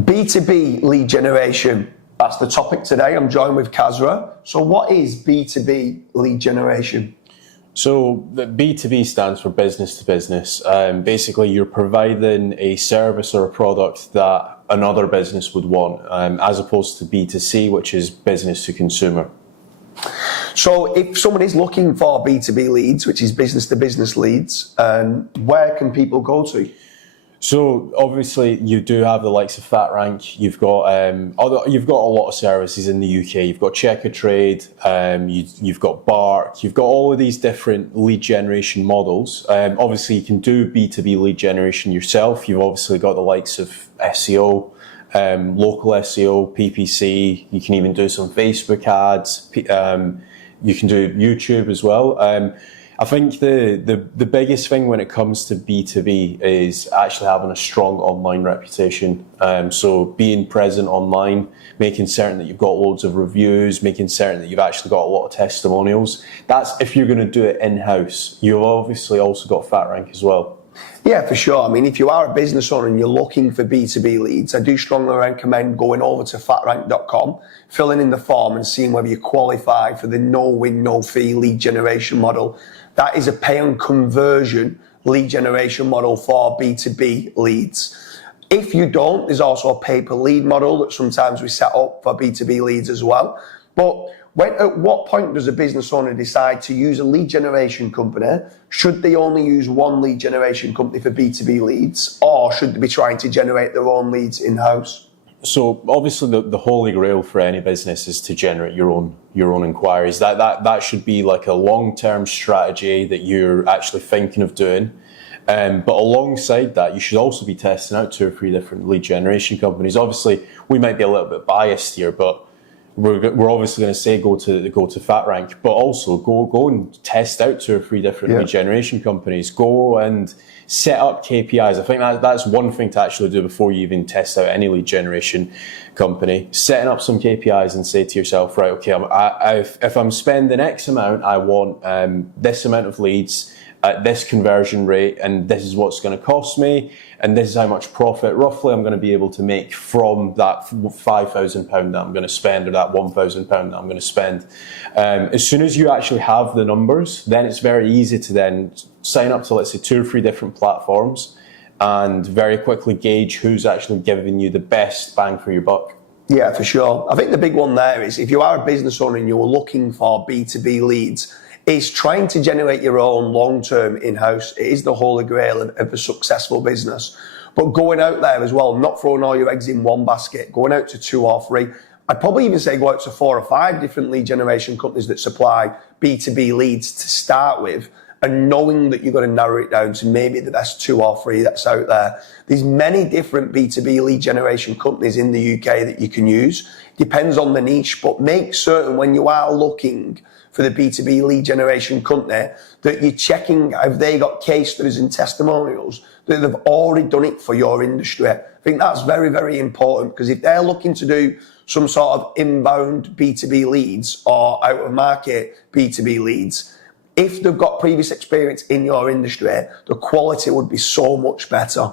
B2B lead generation. That's the topic today. I'm joined with Kasra. So what is B2B lead generation? So the B2B stands for business to business. Basically, you're providing a service or a product that another business would want, as opposed to B2C, which is business to consumer. So if someone is looking for B2B leads, which is business to business leads, where can people go to? So obviously you do have the likes of FatRank. You've got a lot of services in the UK. You've got Checkatrade. You've got Bark. You've got all of these different lead generation models. Obviously you can do B2B lead generation yourself. You've obviously got the likes of SEO, local SEO, PPC. You can even do some Facebook ads. You can do YouTube as well. I think the biggest thing when it comes to B2B is actually having a strong online reputation. So being present online, making certain that you've got loads of reviews, making certain that you've actually got a lot of testimonials. That's if you're going to do it in-house. You've obviously also got FatRank as well. Yeah, for sure. I mean, if you are a business owner and you're looking for B2B leads, I do strongly recommend going over to fatrank.com, filling in the form and seeing whether you qualify for the no-win, no-fee lead generation model. That is a pay-on-conversion lead generation model for B2B leads. If you don't, there's also a pay-per-lead model that sometimes we set up for B2B leads as well. But at what point does a business owner decide to use a lead generation company? Should they only use one lead generation company for B2B leads, or should they be trying to generate their own leads in-house? So obviously the holy grail for any business is to generate your own inquiries. That should be like a long-term strategy that you're actually thinking of doing. But alongside that, you should also be testing out 2 or 3 different lead generation companies. Obviously, we might be a little bit biased here, but we're obviously going to say go to FatRank, but also go and test out 2 or 3 different lead generation companies. Go and set up KPIs. I think that's one thing to actually do before you even test out any lead generation company. Setting up some KPIs and say to yourself, right, okay, if I'm spending X amount, I want this amount of leads at this conversion rate, and this is what's going to cost me, and this is how much profit roughly I'm going to be able to make from that £5,000 that I'm going to spend, or that £1,000 that I'm going to spend. As soon as you actually have the numbers, then it's very easy to then sign up to, let's say, 2 or 3 different platforms and very quickly gauge who's actually giving you the best bang for your buck. Yeah, for sure. I think the big one there is if you are a business owner and you're looking for B2B leads, is trying to generate your own long-term in-house. It is the holy grail of a successful business. But going out there as well, not throwing all your eggs in one basket, going out to 2 or 3. I'd probably even say go out to 4 or 5 different lead generation companies that supply B2B leads to start with, and knowing that you're going to narrow it down to maybe the best 2 or 3 that's out there. There's many different B2B lead generation companies in the UK that you can use. Depends on the niche, but make certain when you are looking for the B2B lead generation company that you're checking have they got case studies and testimonials that they've already done it for your industry. I think that's very, very important, because if they're looking to do some sort of inbound B2B leads or out of market B2B leads, if they've got previous experience in your industry, the quality would be so much better.